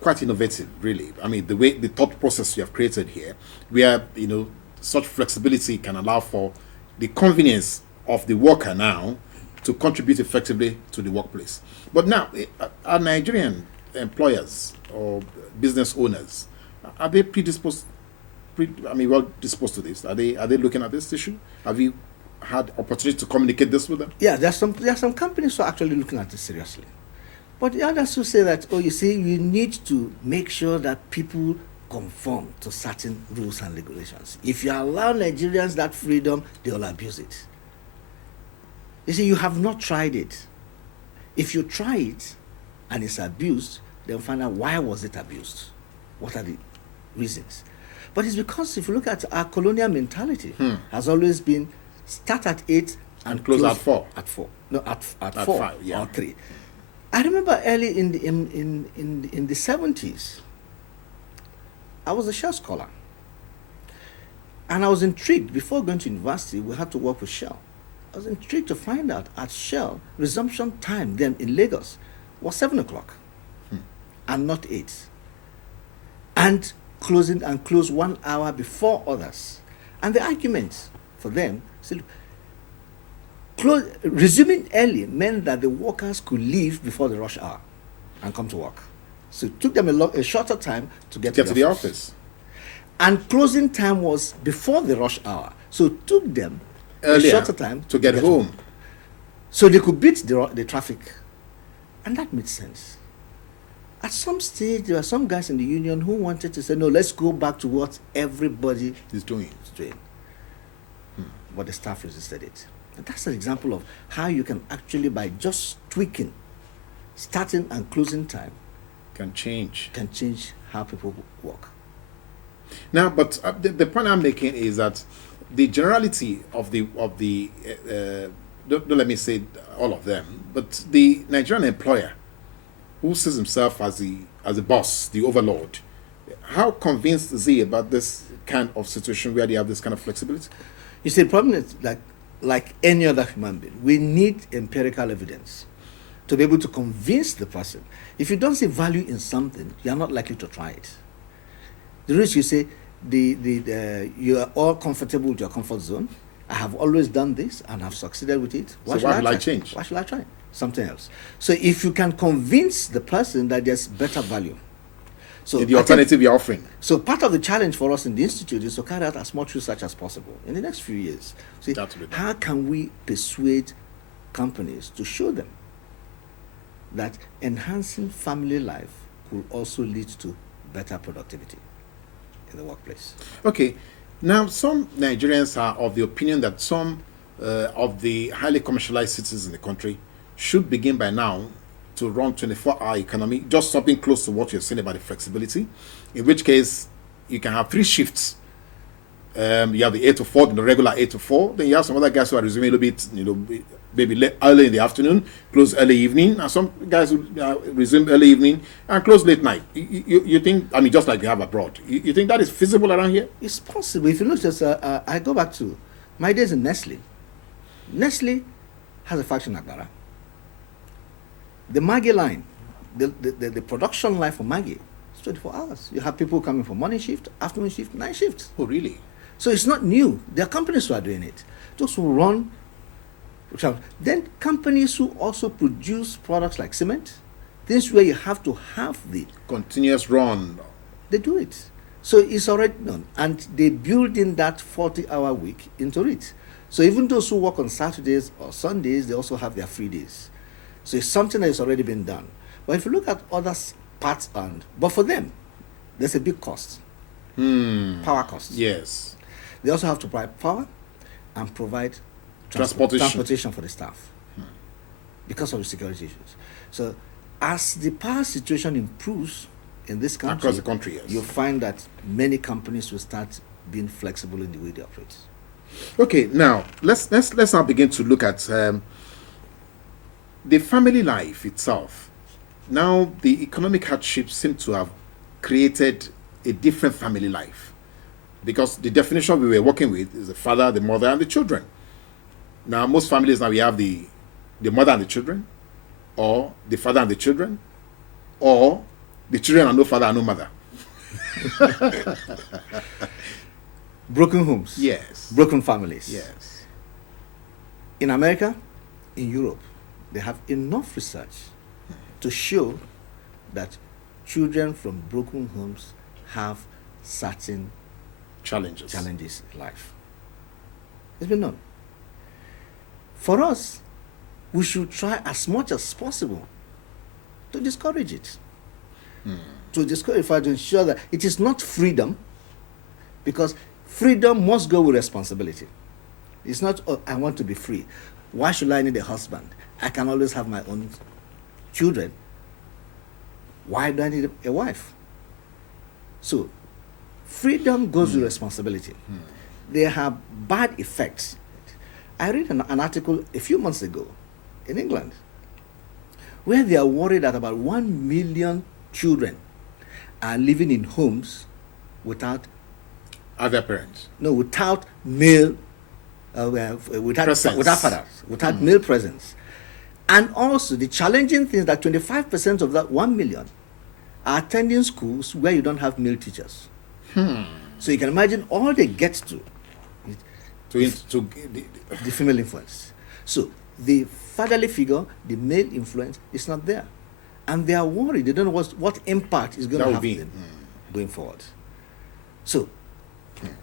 quite innovative, really. I mean, the thought process you have created here, where such flexibility can allow for the convenience of the worker now to contribute effectively to the workplace. But now, are Nigerian employers or business owners, are they well disposed to this? Are they looking at this issue? Have you had opportunity to communicate this with them? Yeah, there are some companies who are actually looking at this seriously. But the others who say that, you need to make sure that people conform to certain rules and regulations. If you allow Nigerians that freedom, they will abuse it. You see, you have not tried it. If you try it and it's abused, then find out why was it abused. What are the reasons? But it's because if you look at our colonial mentality, has always been start at 8 and close at 4. At 4. No, at 4 5, yeah. or 3. I remember early in the 70s, I was a Shell scholar. And I was intrigued. Before going to university, we had to work with Shell. I was intrigued to find out at Shell, resumption time then in Lagos was 7 o'clock and not 8. And close 1 hour before others. And the argument for them, resuming early meant that the workers could leave before the rush hour and come to work. So it took them a shorter time to get to the office. And closing time was before the rush hour. So it took them earlier, a shorter time to get home. So they could beat the traffic. And that made sense. At some stage, there were some guys in the union who wanted to say, no, let's go back to what everybody is doing. But the staff resisted it. And that's an example of how you can actually, by just tweaking starting and closing time, can change how people work. Now, but the point I'm making is that the generality of the don't let me say all of them, but the Nigerian employer who sees himself as the boss, the overlord, how convinced is he about this kind of situation where they have this kind of flexibility? You see, the problem is like any other human being, we need empirical evidence to be able to convince the person. If you don't see value in something, you are not likely to try it. The reason you say you are all comfortable with your comfort zone. I have always done this and have succeeded with it. Why should I change? Why should I try something else? So if you can convince the person that there's better value, so the alternative you're offering. So part of the challenge for us in the institute is to carry out as much research as possible in the next few years. See, how can we persuade companies to show them that enhancing family life will also lead to better productivity in the workplace? Okay. Now, some Nigerians are of the opinion that some of the highly commercialized cities in the country should begin by now to run 24-hour economy, just something close to what you're saying about the flexibility, in which case you can have 3 shifts. You have the 8 to 4, the regular 8 to 4. Then you have some other guys who are resuming a little bit, maybe early in the afternoon, close early evening, and some guys who resume early evening and close late night. You think, I mean, just like you have abroad, you think that is feasible around here? It's possible. If you look at, I go back to my days in Nestle. Nestle has a factory in Agbara. The Maggi line, the production line for Maggi, is 24 hours. You have people coming for morning shift, afternoon shift, night shifts. Oh, really? So it's not new. There are companies who are doing it. Those who run. Then companies who also produce products like cement, things where you have to have the continuous run. They do it. So it's already done. And they build in that 40-hour week into it. So even those who work on Saturdays or Sundays, they also have their free days. So it's something that has already been done. But if you look at other parts, but for them, there's a big cost. Power cost. Yes. They also have to provide power and provide transportation for the staff because of the security issues. So as the power situation improves in this country, across the country, yes, you'll find that many companies will start being flexible in the way they operate. Okay, now let's now begin to look at the family life itself. Now the economic hardships seem to have created a different family life, because the definition we were working with is the father, the mother, and the children. Now most families now we have the mother and the children, or the father and the children, or The children are no father and no mother. Broken homes. Yes. Broken families. Yes. In America, in Europe, they have enough research to show that children from broken homes have certain Challenges. in life. It's been known. For us, we should try as much as possible to discourage it. To ensure that it is not freedom, because freedom must go with responsibility. It's not, oh, I want to be free. Why should I need a husband? I can always have my own children. Why do I need a wife? So, freedom goes with responsibility. There have bad effects. I read an article a few months ago in England where they are worried that about 1 million children are living in homes without Other parents. without male without fathers, without male presence. And also the challenging thing is that 25% of that 1 million are attending schools where you don't have male teachers. So you can imagine all they get to the female influence. So the fatherly figure, the male influence is not there. And they are worried. They don't know what impact is going to have on them going forward. So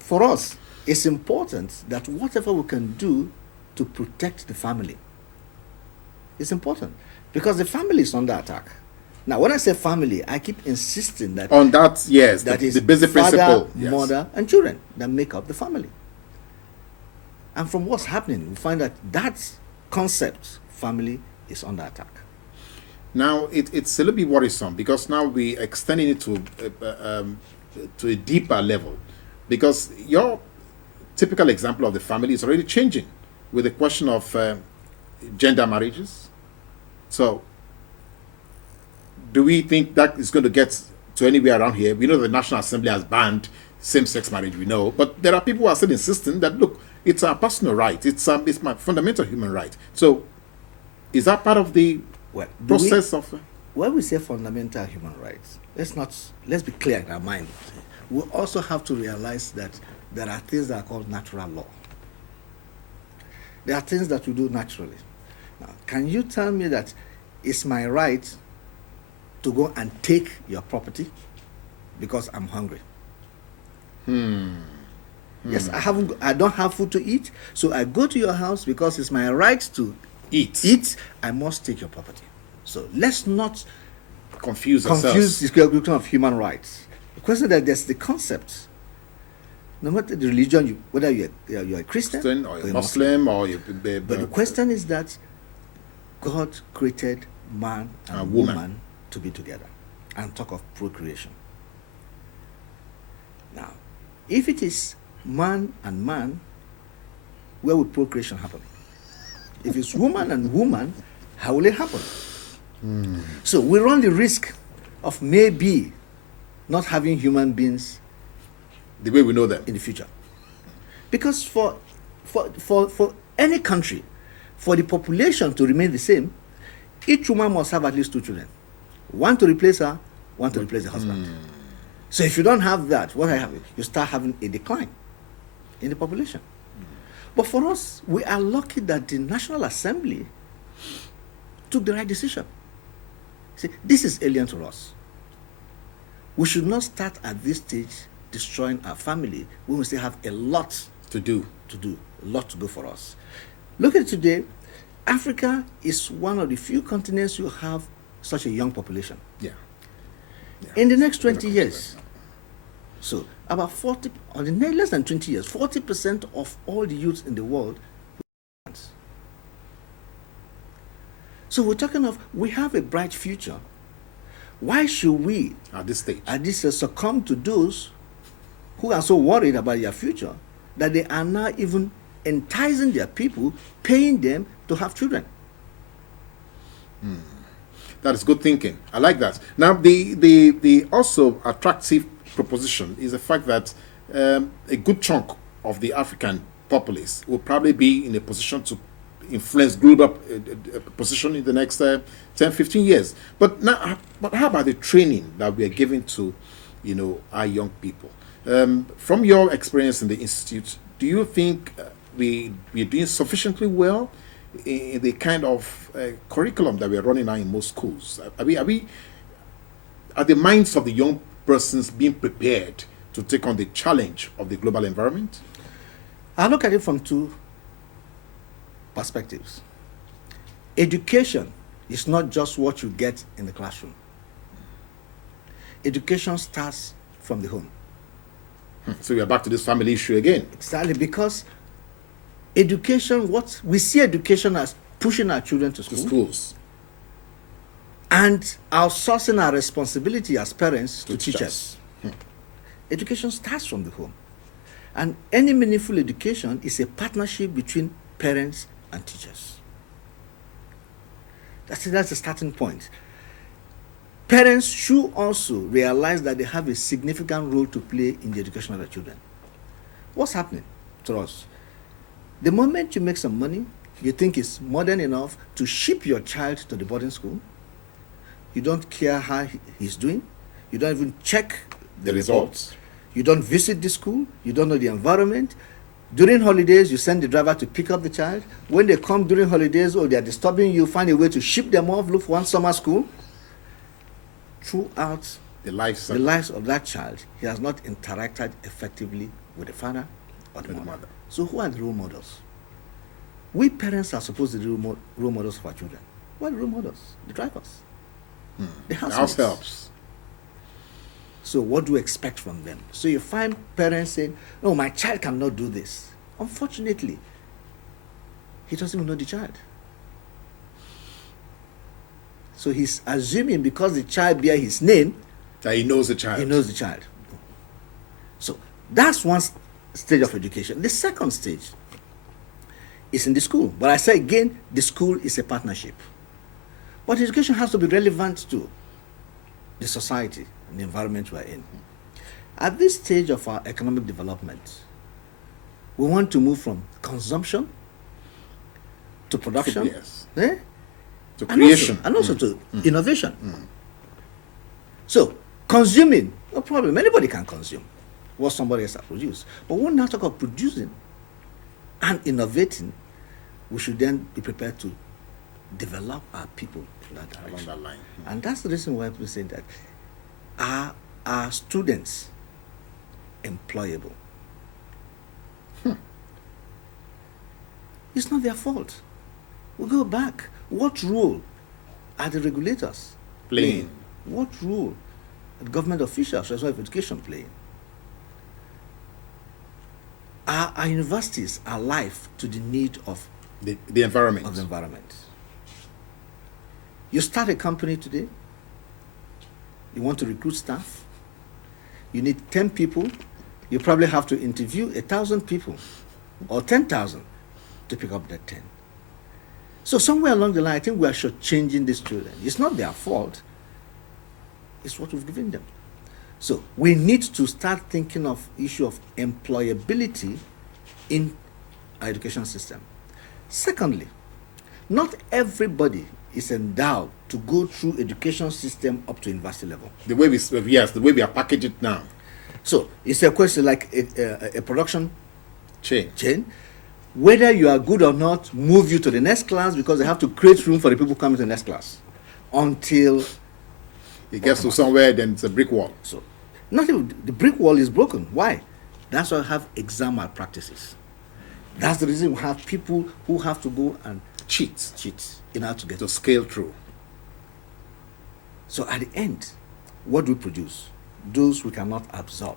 for us, it's important that whatever we can do to protect the family is important, because the family is under attack. Now, when I say family, I keep insisting that On that, yes, that is the basic father, principle. Yes. mother, and children that make up the family. And from what's happening, we find that concept, family, is under attack. Now, it's a little bit worrisome, because now we're extending it to a deeper level, because your typical example of the family is already changing with the question of gender marriages. So, do we think that is going to get to anywhere around here? We know the National Assembly has banned same-sex marriage, we know, but there are people who are still insisting that, look, it's a personal right, it's my fundamental human right. So, is that part of the process of... When we say fundamental human rights, let's be clear in our mind. We also have to realize that there are things that are called natural law. There are things that we do naturally. Now, can you tell me that it's my right to go and take your property because I'm hungry? Yes, I don't have food to eat, so I go to your house because it's my right to eat. I must take your property. So let's not confuse this question of human rights. The question that there's the concept. No matter the religion, whether you're a Christian or a Muslim or but the question is that God created man and woman to be together and talk of procreation. Now, if it is man and man, where would procreation happen? If it's woman and woman, how will it happen? So we run the risk of maybe not having human beings the way we know them in the future. Because for any country, for the population to remain the same, each woman must have at least 2 children. One to replace her, one to replace the husband. So if you don't have that, what happens? You start having a decline in the population. But for us, we are lucky that the National Assembly took the right decision. See, this is alien to us. We should not start at this stage destroying our family when we still have a lot to do, a lot to go for us. Look at it today. Africa is one of the few continents who have such a young population. Yeah. In the next 20 years, so about 40, or the next less than 20 years, 40% of all the youths in the world will be. So we're talking of, we have a bright future. Why should we, at this stage, succumb to those who are so worried about their future that they are now even enticing their people, paying them to have children? That is good thinking. I like that. Now, the also attractive proposition is the fact that a good chunk of the African populace will probably be in a position to influence global position in the next 10, 15 years. But now, but how about the training that we are giving to, our young people? From your experience in the institute, do you think we're doing sufficiently well in the kind of curriculum that we are running now in most schools? Are the minds of the young persons being prepared to take on the challenge of the global environment? I look at it from two perspectives. Education is not just what you get in the classroom. Education starts from the home. So we are back to this family issue again. Exactly, because education, what we see education as pushing our children to Schools. and outsourcing our responsibility as parents to teachers. Education starts from the home. And any meaningful education is a partnership between parents and teachers. That's the starting point. Parents should also realize that they have a significant role to play in the education of their children. What's happening to us? The moment you make some money, you think it's more than enough to ship your child to the boarding school. You don't care how he's doing. You don't even check The results. You don't visit the school. You don't know the environment. During holidays, you send the driver to pick up the child. When they come during holidays or they are disturbing you, find a way to ship them off, look for one summer school. Throughout The lives the lives of that child, he has not interacted effectively with the father or the mother. So who are the role models? We parents are supposed to be role models for our children. Who are the role models? The drivers. The house housemates. helps. So what do we expect from them? So you find parents saying, "No, my child cannot do this." Unfortunately, he doesn't even know the child. So he's assuming because the child bears his name, That he knows the child. he knows the child. So that's one stage of education. The second stage is in the school. But I say again, the school is a partnership. But education has to be relevant to the society and the environment we're in. At this stage of our economic development, we want to move from consumption to production, Yes. To and creation. also to innovation. So, consuming, no problem. Anybody can consume what somebody else has produced. But when we now talk of producing and innovating, we should then be prepared to develop our people in that Along direction. that line. And that's the reason why we say that are students employable? It's not their fault. We go back. What role are the regulators Playing. What role are government officials, as well as education, playing? Are our universities alive to the need of The environment. the environment? You start a company today, you want to recruit staff, you need 10 people, you probably have to interview 1,000 people or 10,000 to pick up that 10. So somewhere along the line, I think we are shortchanging these children. It's not their fault, it's what we've given them. So we need to start thinking of issue of employability in our education system. Secondly, not everybody is endowed to go through education system up to university level. The way we are packaged it now. So it's a question like a production Chain. whether you are good or not, move you to the next class because they have to create room for the people coming to the next class until It gets to somewhere, then it's a brick wall. so not even the brick wall is broken. Why? That's why we have exam malpractices. That's the reason we have people who have to go and Cheat cheat in order to get. to scale through. So at the end, what do we produce? Those we cannot absorb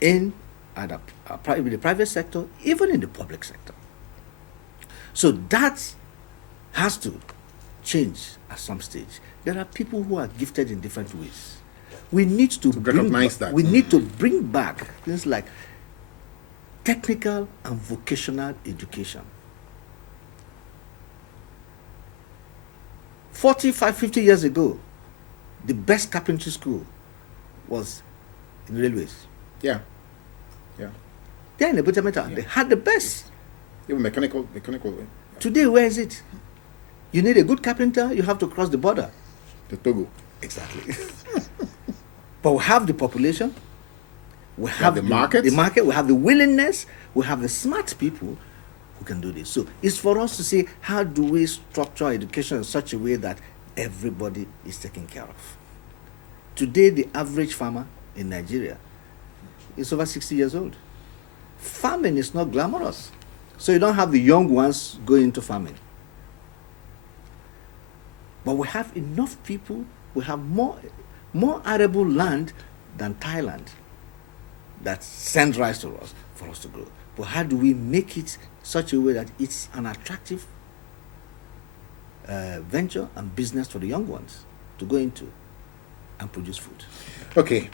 in either the private sector, even in the public sector. So that has to change at some stage. There are people who are gifted in different ways. We need to recognize that. We need to bring back things like technical and vocational education. 45, 50 years ago, the best carpentry school was in railways. Yeah. Yeah. They're in the Butameta. Yeah. They had the best. Even mechanical. Today, where is it? You need a good carpenter, you have to cross the border. The Togo. Exactly. But we have the population, we have the market. we have the willingness, we have the smart people who can do this. So it's for us to say, how do we structure education in such a way that everybody is taken care of? Today, the average farmer in Nigeria is over 60 years old. Farming is not glamorous. So you don't have the young ones going into farming. But we have enough people, we have more arable land than Thailand that send rice to us for us to grow. But how do we make it such a way that it's an attractive venture and business for the young ones to go into and produce food? Okay.